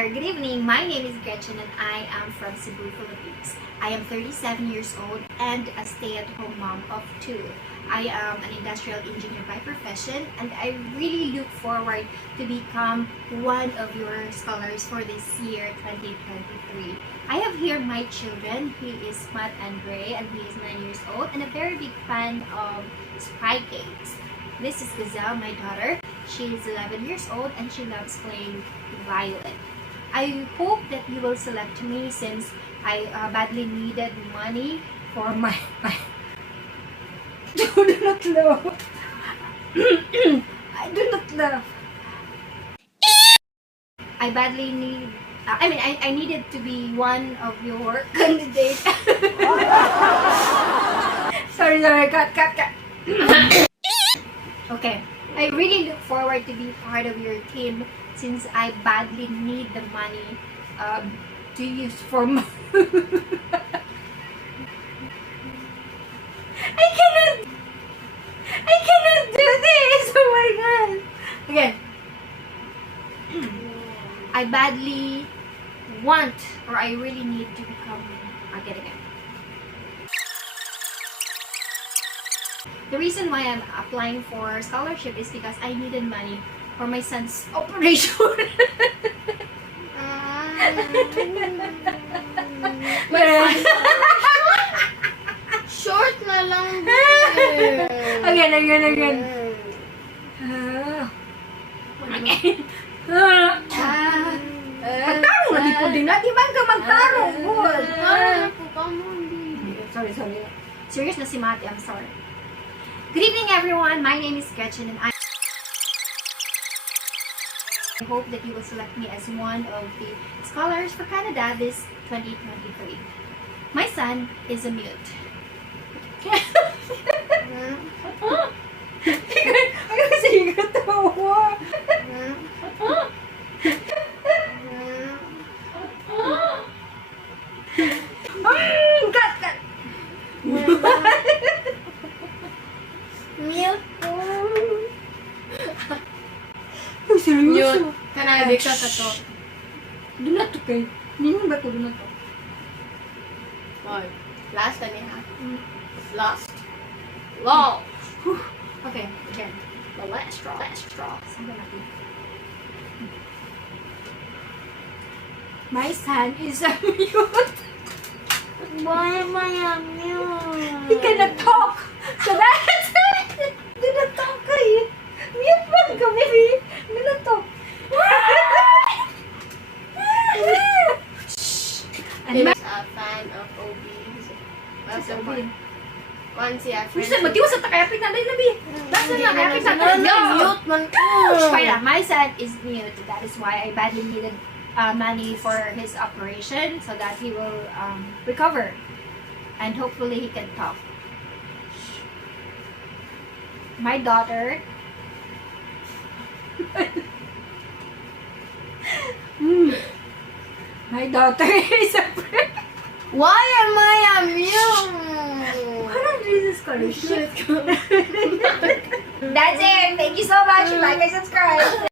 there! Good evening! My name is Gretchen and I am from Cebu, Philippines. I am 37 years old and a stay-at-home mom of two. I am an industrial engineer by profession and I really look forward to become one of your scholars for this year 2023. I have here my children. He is Matt and Gray and he is 9 years old and a very big fan of spy cakes. This is Gazelle, my daughter. She is 11 years old and she loves playing violin. I hope that you will select me since I badly needed money for my do not laugh. I do not laugh. I badly need I needed to be one of your candidates. sorry, cut. Okay, I really look forward to be part of your team since I badly need the money to use for my I cannot do this! Oh my god! Again. I badly want or I really need to become again. The reason why I'm applying for scholarship is because I needed money for my son's operation. Short na lang. Again. Magtarong na di po din na. Di ba ka magtarong? Good. Sorry. Serious na si Mati. I'm sorry. Good evening, everyone. My name is Gretchen and I hope that you will select me as one of the scholars for Canada this 2023. My son is a mute. Kasi gatawa. Cut. Mute. Seryoso. Kanadi ka ka to. Do not to kay. Nino ba to do not to? Oy. Last na niya. Last. Long. Okay, again. The last straw. Saan ba natin? My son is a mute. Why am I mute? He cannot talk. So that's it. Do not talk kayo. Mute man ka, baby. Do not talk. He was a fan of OBs. Once he had friends. Gusto, matiwas at takayapit na dahil labi. Basta na, kayapit na tayo. Mute man ko. Kaya, my son is mute. That is why I badly needed money for his operation so that he will recover. And hopefully he can talk. My daughter My daughter is a Why am I a mute? What is this scholarship? That's it. Thank you so much. Like and subscribe.